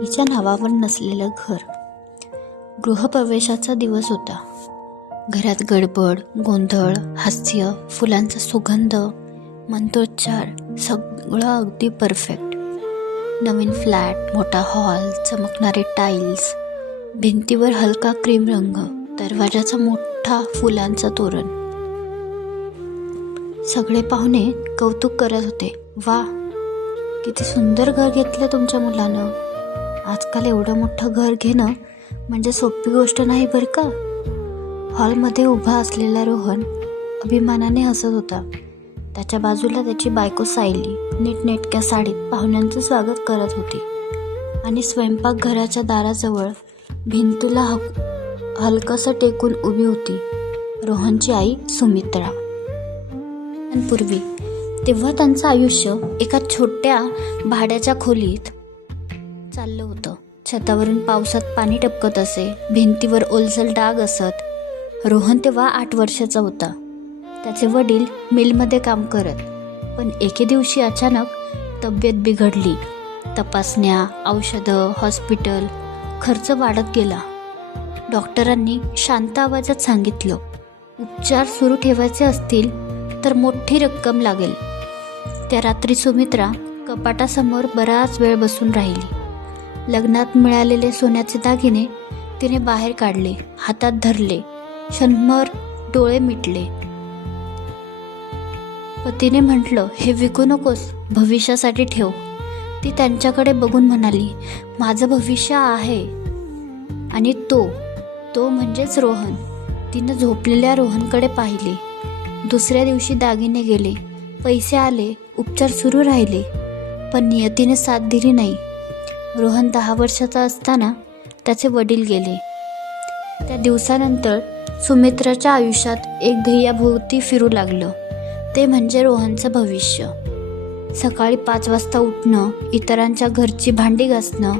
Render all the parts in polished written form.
तिच्या नावावर नसलेलं घर. गृहप्रवेशाचा दिवस होता. घरात गडबड, गोंधळ, हास्य, फुलांचा सुगंध, मंत्रोच्चार, सगळं अगदी परफेक्ट. नवीन फ्लॅट, मोठा हॉल, चमकणारे टाईल्स, भिंतीवर हलका क्रीम रंग, दरवाजाचा मोठा फुलांचा तोरण. सगळे पाहुणे कौतुक करत होते. वा, किती सुंदर घर घेतलं तुमच्या मुलानं. आजकाल एवढं मोठं घर घेणं म्हणजे सोपी गोष्ट नाही बरं का. हॉलमध्ये उभा असलेला रोहन अभिमानाने हसत होता. त्याच्या बाजूला त्याची बायको सायली नीटनेटक्या साडीत पाहुण्यांचं स्वागत करत होती आणि स्वयंपाकघराच्या दाराजवळ भिंतीला हलकसं टेकून उभी होती रोहनची आई सुमित्रा. पूर्वी तेव्हा त्यांचं आयुष्य एका छोट्या भाड्याच्या खोलीत चाललं होतं. छतावरून पावसात पाणी टपकत असे, भिंतीवर ओलसर डाग असत. रोहन तेव्हा 8 वर्षाचा होता. त्याचे वडील मिलमध्ये काम करत. पण एके दिवशी अचानक तब्येत बिघडली. तपासण्या, औषधं, हॉस्पिटल, खर्च वाढत गेला. डॉक्टरांनी शांत आवाजात सांगितलं, उपचार सुरू ठेवायचे असतील तर मोठी रक्कम लागेल. त्या रात्री सुमित्रा कपाटासमोर बराच वेळ बसून राहिली. लग्नात मिळालेले सोन्याचे दागिने तिने बाहेर काढले, हातात धरले, क्षणभर डोळे मिटले. पतीने म्हटलं, हे विकू नकोस, भविष्यासाठी ठेव. ती त्यांच्याकडे बघून म्हणाली, माझं भविष्य आहे. आणि तो म्हणजेच रोहन. तिनं झोपलेल्या रोहनकडे पाहिले. दुसऱ्या दिवशी दागिने गेले, पैसे आले, उपचार सुरू राहिले, पण नियतीने साथ दिली नाही. रोहन 10 वर्षाचा असताना त्याचे वडील गेले. त्या दिवसानंतर सुमित्राच्या आयुष्यात एक ध्येयाभोवती फिरू लागलं. ते म्हणजे रोहनचं भविष्य. सकाळी 5 वाजता उठणं, इतरांच्या घरची भांडी घासणं,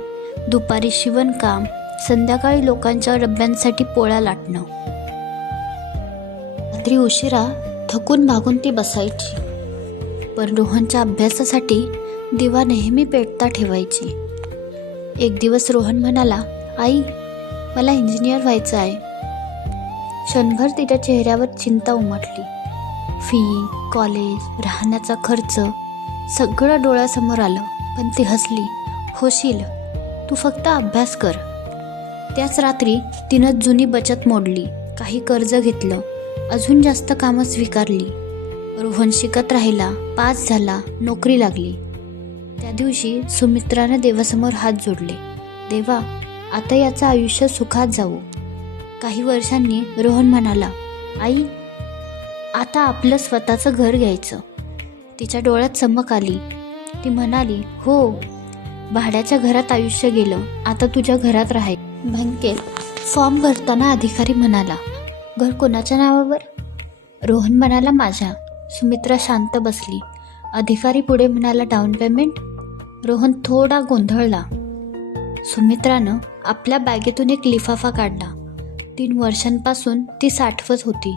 दुपारी शिवणकाम, संध्याकाळी लोकांच्या डब्यांसाठी पोळ्या लाटणं. रात्री उशिरा थकून भागून ती बसायची, पण रोहनच्या अभ्यासासाठी दिवा नेहमी पेटता ठेवायची. एक दिवस रोहन म्हणाला, आई, मला इंजिनियर व्हायचं आहे. क्षणभर तिच्या चेहऱ्यावर चिंता उमटली. फी, कॉलेज, राहण्याचा खर्च सगळं डोळ्यासमोर आलं. पण ती हसली. होशील, तू फक्त अभ्यास कर. त्याच रात्री तिनं जुनी बचत मोडली, काही कर्ज घेतलं, अजून जास्त कामं स्वीकारली. रोहन शिकत राहिला, पास झाला, नोकरी लागली. त्या दिवशी सुमित्राने देवासमोर हात जोडले. देवा, आता याचं आयुष्य सुखात जाऊ. काही वर्षांनी रोहन म्हणाला, आई, आता आपलं स्वतःचं घर घ्यायचं. तिच्या डोळ्यात चमक आली. ती म्हणाली, हो, भाड्याच्या घरात आयुष्य गेलं, आता तुझ्या घरात राहाय. बँकेत फॉर्म भरताना अधिकारी म्हणाला, घर कोणाच्या नावावर? रोहन म्हणाला, माझ्या. सुमित्रा शांत बसली. अधिकारी पुढे म्हणाला, डाऊन पेमेंट. रोहन थोडा गोंधळला. सुमित्रानं आपल्या बॅगेतून एक लिफाफा काढला. 3 वर्षांपासून ती साठवत होती.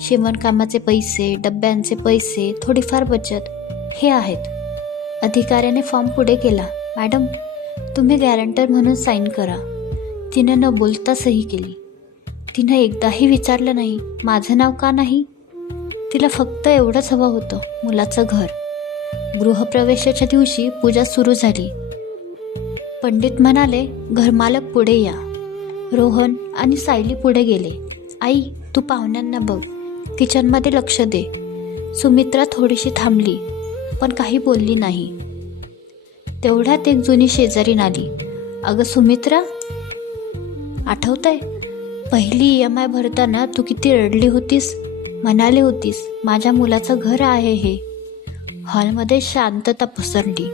शिवणकामाचे पैसे, डब्यांचे पैसे, थोडीफार बचत, हे आहेत. अधिकाऱ्याने फॉर्म पुढे केला. मॅडम, तुम्ही गॅरंटर म्हणून साईन करा. तिनं न बोलता सही केली. तिनं एकदाही विचारलं नाही, माझं नाव का नाही. तिला फक्त एवढंच हवं होतं, मुलाचं घर. गृहप्रवेशाच्या दिवशी पूजा सुरू झाली. पंडित म्हणाले, घरमालक पुढे या. रोहन आणि सायली पुढे गेले. आई, तू पाहुण्यांना बघ, किचनमध्ये लक्ष दे. सुमित्रा थोडीशी थांबली, पण काही बोलली नाही. तेवढ्यात एक जुनी शेजारीण आली. अगं सुमित्रा, आठवतंय पहिली EMI भरताना तू किती रडली होतीस, म्हणाली होतीस, माझ्या मुलाचं घर आहे हे. हॉलमध्ये शांतता पसरली.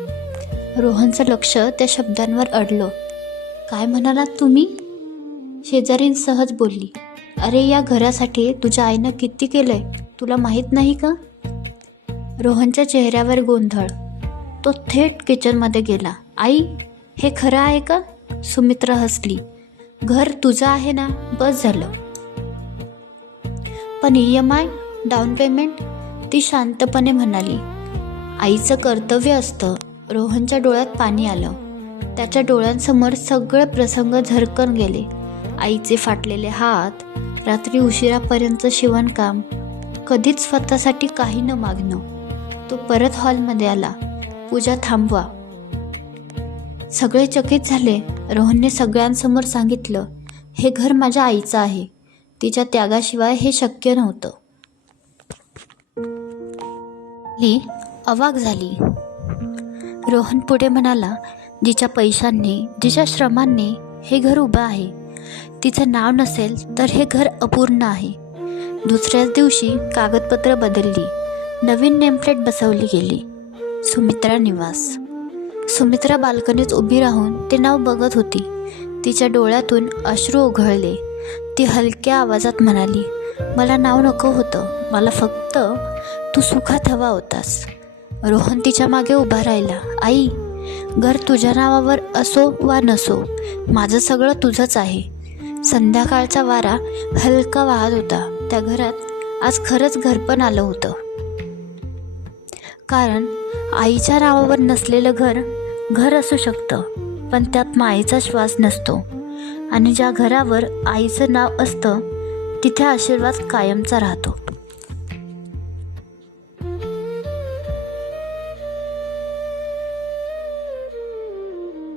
रोहनचं लक्ष त्या शब्दांवर अडलं. काय म्हणालात तुम्ही? शेजारीण सहज बोलली, अरे, या घरासाठी तुझ्या आईनं किती केलंय, तुला माहीत नाही का? रोहनच्या चेहऱ्यावर गोंधळ. तो थेट किचनमध्ये गेला. आई, हे खरं आहे का? सुमित्रा हसली. घर तुझं आहे ना, बस झालं. पण EMI, डाऊन पेमेंट? ती शांतपणे म्हणाली. आईचं कर्तव्य असतं. रोहनच्या डोळ्यात पाणी आलं. त्याच्या डोळ्यांसमोर सगळे प्रसंग झरकन गेले. आईचे फाटलेले हात, रात्री उशिरापर्यंत शिवणकाम, कधीच स्वतःसाठी काही न मागणं. तो परत हॉलमध्ये आला. पूजा थांबवा. सगळे चकित झाले. रोहनने सगळ्यांसमोर सांगितलं, हे घर माझ्या आईचं आहे. तिच्या त्यागाशिवाय हे शक्य नव्हतं. ली अवाक झाली. रोहन पुढे म्हणाला, जिच्या पैशांनी, जिच्या श्रमांनी हे घर उभं आहे, तिचं नाव नसेल तर हे घर अपूर्ण आहे. दुसऱ्याच दिवशी कागदपत्र बदलली. नवीन नेमप्लेट बसवली गेली. सुमित्रा निवास. सुमित्रा बाल्कनीत उभी राहून ते नाव बघत होती. तिच्या डोळ्यातून अश्रू ओघळले. ती हलक्या आवाजात म्हणाली, मला नाव नको होतं, मला फक्त तू सुखात हवा होतास. रोहन तिच्या मागे उभा राहिला. आई, घर तुझ्या नावावर असो वा नसो, माझं सगळं तुझंच आहे. संध्याकाळचा वारा हलका वाहत होता. त्या घरात आज खरंच घरपण आलं होतं. कारण आईच्या नावावर नसलेलं घर घर असू शकतं, पण त्यात मायेचा श्वास नसतो. आणि ज्या घरावर आईचं नाव असतं तिथे आशीर्वाद कायमचा राहतो.